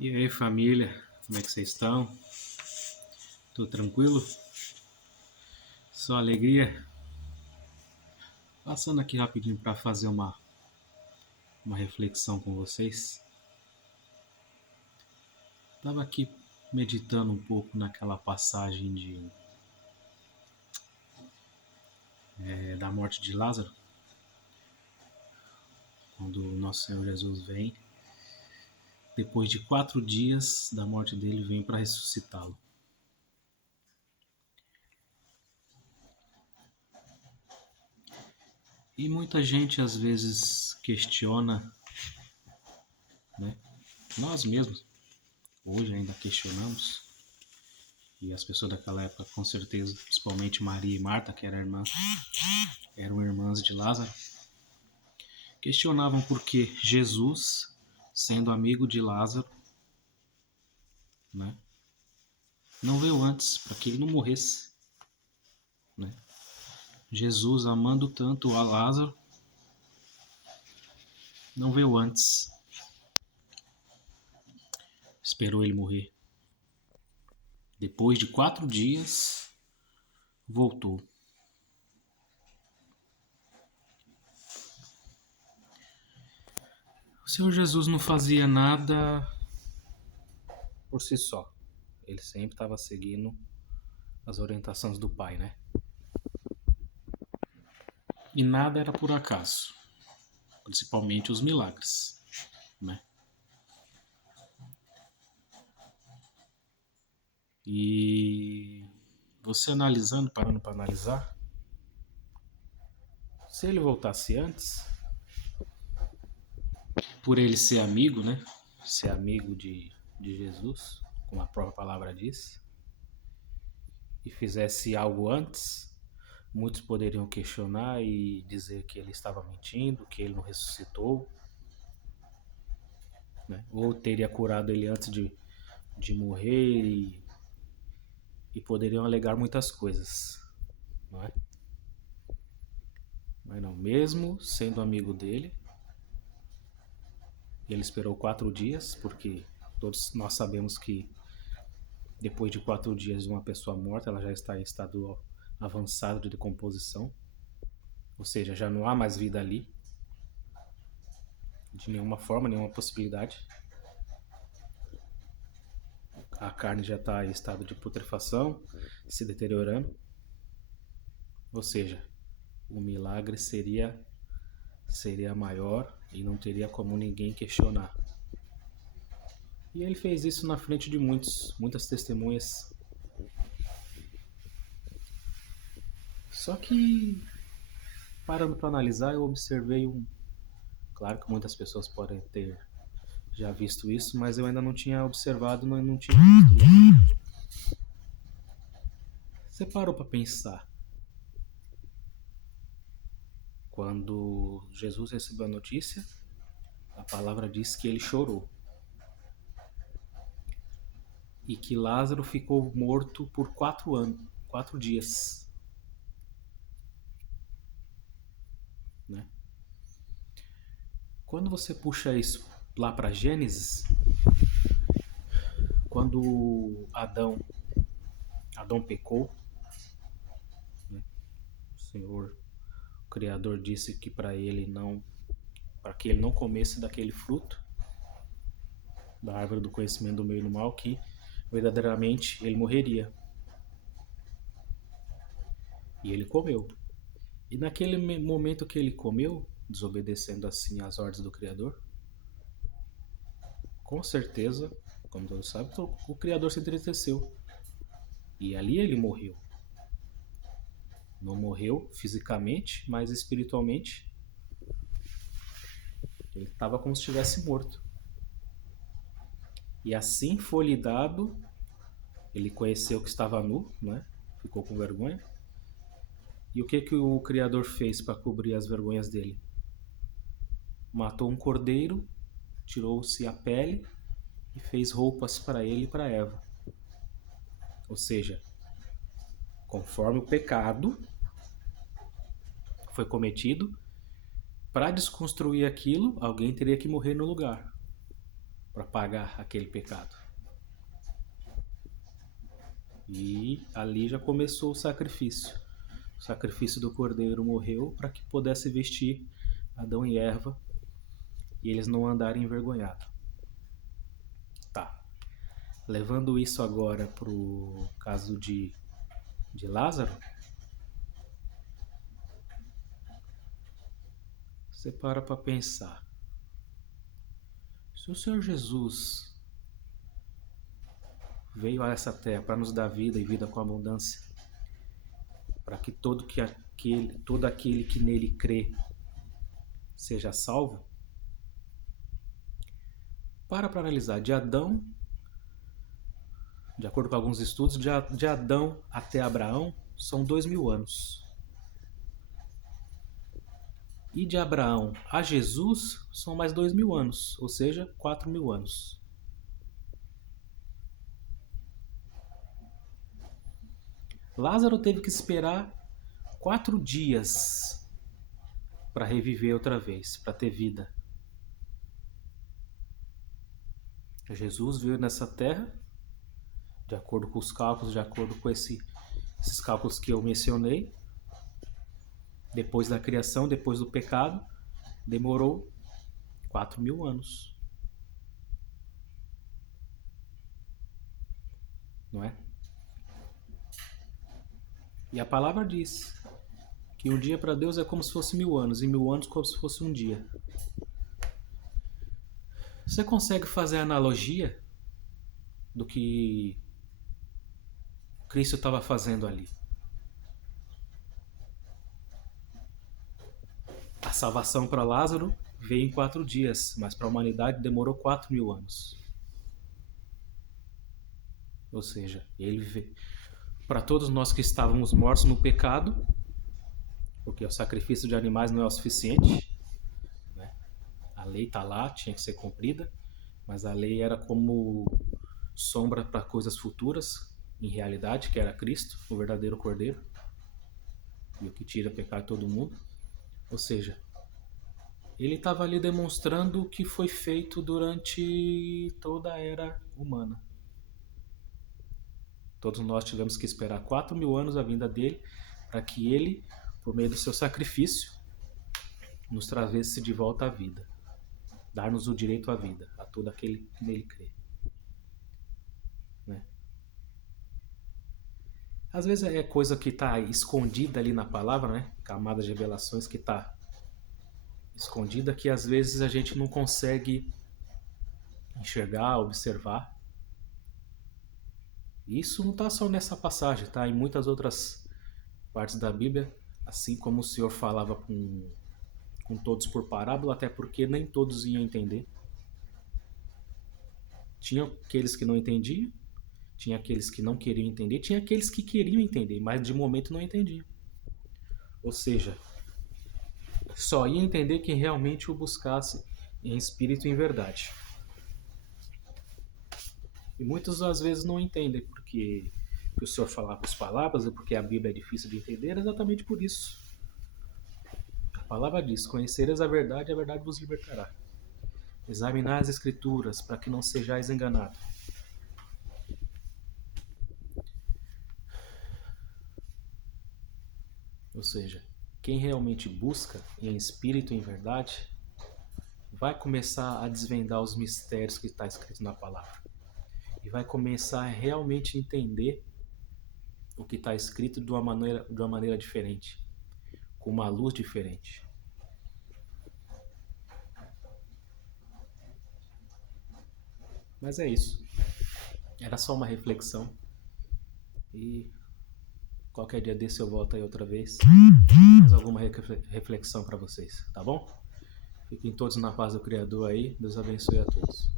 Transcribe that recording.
E aí, família, como é que vocês estão? Tudo tranquilo? Só alegria? Passando aqui rapidinho para fazer uma reflexão com vocês. Estava aqui meditando um pouco naquela passagem da morte de Lázaro, quando o nosso Senhor Jesus vem, depois de 4 dias da morte dele, vem para ressuscitá-lo. E muita gente às vezes questiona, né? Nós mesmos hoje ainda questionamos, e as pessoas daquela época com certeza, principalmente Maria e Marta, que eram irmãs de Lázaro, questionavam por que Jesus, sendo amigo de Lázaro, né, não veio antes, para que ele não morresse, né? Jesus, amando tanto a Lázaro, não veio antes, esperou ele morrer. Depois de 4 dias, voltou. O Senhor Jesus não fazia nada por si só. Ele sempre estava seguindo as orientações do Pai, né? E nada era por acaso, principalmente os milagres, né? E você analisando, parando para analisar, se ele voltasse antes, por ele ser amigo, né? Ser amigo de Jesus, como a própria palavra diz, e fizesse algo antes, muitos poderiam questionar e dizer que ele estava mentindo, que ele não ressuscitou, né? Ou teria curado ele antes de morrer e poderiam alegar muitas coisas, não é? Mas não, mesmo sendo amigo dele, ele esperou 4 dias, porque todos nós sabemos que depois de 4 dias de uma pessoa morta, ela já está em estado avançado de decomposição, ou seja, já não há mais vida ali, de nenhuma forma, nenhuma possibilidade. A carne já está em estado de putrefação, se deteriorando, ou seja, o milagre seria maior e não teria como ninguém questionar. E ele fez isso na frente de muitas testemunhas. Só que, parando para analisar, eu observei Claro que muitas pessoas podem ter já visto isso, mas eu ainda não tinha observado, não tinha visto isso. Você parou para pensar? Quando Jesus recebeu a notícia, a palavra diz que ele chorou. E que Lázaro ficou morto por 4 dias. Né? Quando você puxa isso lá para Gênesis, quando Adão pecou, né? O Senhor, o Criador, disse que para que ele não comesse daquele fruto da árvore do conhecimento do bem e do mal, que verdadeiramente ele morreria. E ele comeu. E naquele momento que ele comeu, desobedecendo assim às ordens do Criador, com certeza, como todos sabem, o Criador se entristeceu. E ali ele morreu. Não morreu fisicamente, mas espiritualmente ele estava como se estivesse morto. E assim foi-lhe dado, ele conheceu que estava nu, né? Ficou com vergonha. E o que o Criador fez para cobrir as vergonhas dele? Matou um cordeiro, tirou-se a pele e fez roupas para ele e para Eva. Ou seja, conforme o pecado foi cometido, para desconstruir aquilo, alguém teria que morrer no lugar, para pagar aquele pecado. E ali já começou o sacrifício. O sacrifício do cordeiro morreu para que pudesse vestir Adão e Eva e eles não andarem envergonhados. Tá. Levando isso agora para o caso de Lázaro, você para pensar. Se o Senhor Jesus veio a essa terra para nos dar vida e vida com abundância, para que todo aquele que nele crê seja salvo, para analisar. De Adão, de acordo com alguns estudos, de Adão até Abraão são 2000 anos. E de Abraão a Jesus são mais 2000 anos, ou seja, 4000 anos. Lázaro teve que esperar 4 dias para reviver outra vez, para ter vida. Jesus veio nessa terra, de acordo com os cálculos, de acordo com esses cálculos que eu mencionei, depois da criação, depois do pecado, demorou 4000 anos. Não é? E a palavra diz que um dia para Deus é como se fosse 1000 anos, e 1000 anos como se fosse um dia. Você consegue fazer a analogia do que Cristo estava fazendo ali? A salvação para Lázaro veio em 4 dias, mas para a humanidade demorou 4000 anos. Ou seja, ele veio para todos nós que estávamos mortos no pecado, porque o sacrifício de animais não é o suficiente, né? A lei está lá, tinha que ser cumprida, mas a lei era como sombra para coisas futuras, em realidade, que era Cristo, o verdadeiro Cordeiro, e o que tira o pecado de todo mundo. Ou seja, ele estava ali demonstrando o que foi feito durante toda a era humana. Todos nós tivemos que esperar 4000 anos a vinda dele, para que ele, por meio do seu sacrifício, nos trazesse de volta à vida. Dar-nos o direito à vida, a todo aquele que nele crê. Né? Às vezes é coisa que está escondida ali na palavra, né? Camadas de revelações que está escondida, que às vezes a gente não consegue enxergar, observar. Isso não está só nessa passagem, tá? Em muitas outras partes da Bíblia, assim como o Senhor falava com todos por parábola, até porque nem todos iam entender. Tinha aqueles que não entendiam, tinha aqueles que não queriam entender, tinha aqueles que queriam entender, mas de momento não entendiam. Ou seja, só ia entender quem realmente o buscasse em espírito e em verdade. E muitos às vezes não entendem porque o Senhor falava as palavras e porque a Bíblia é difícil de entender, é exatamente por isso. A palavra diz: conhecereis a verdade vos libertará. Examinai as Escrituras para que não sejais enganados. Ou seja, quem realmente busca em espírito e em verdade vai começar a desvendar os mistérios que está escrito na palavra. E vai começar a realmente entender o que está escrito de uma maneira diferente, com uma luz diferente. Mas é isso. Era só uma reflexão. E qualquer dia desse eu volto aí outra vez. Mais alguma reflexão para vocês, tá bom? Fiquem todos na paz do Criador aí. Deus abençoe a todos.